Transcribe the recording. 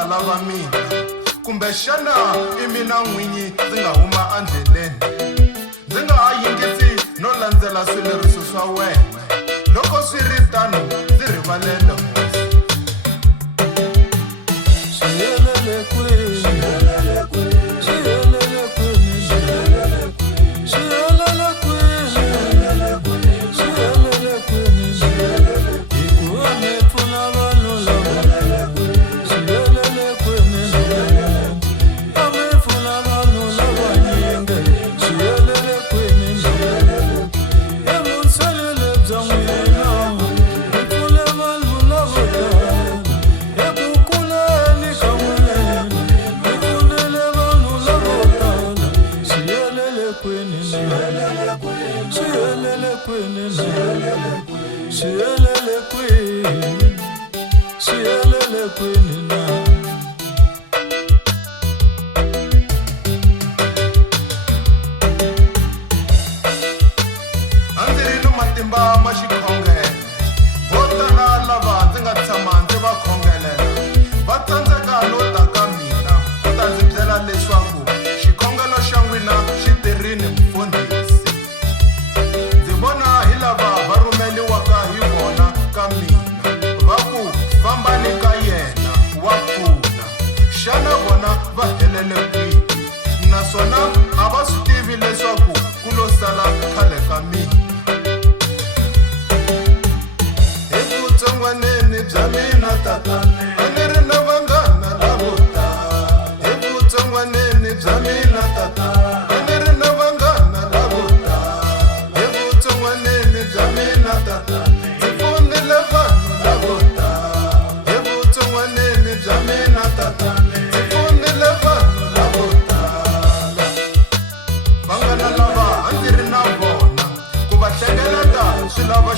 nga lava mina kumbe xana I mina n'winyi ndzi nga huma andleleni ndzi nga ha yingisi no landzela swileriso swa wena loko swi ri tano ndzi rivalele naswona a va swi tivi leswaku ku lo sala khale ka mina evutsongwaneni bya mina tatane a ni ri na vanghana lavo tala evutsongwaneni bya mina tatane a ni ri na vanghana lavo tala evutsongwaneni bya mina tatane ndzi pfunile vanhu lavo tala evutsongwaneni bya mina tatane ndzi pfunile vanhu lavo tala vanghana lava a ndzi ri na vona ku va hlengeleta swi lava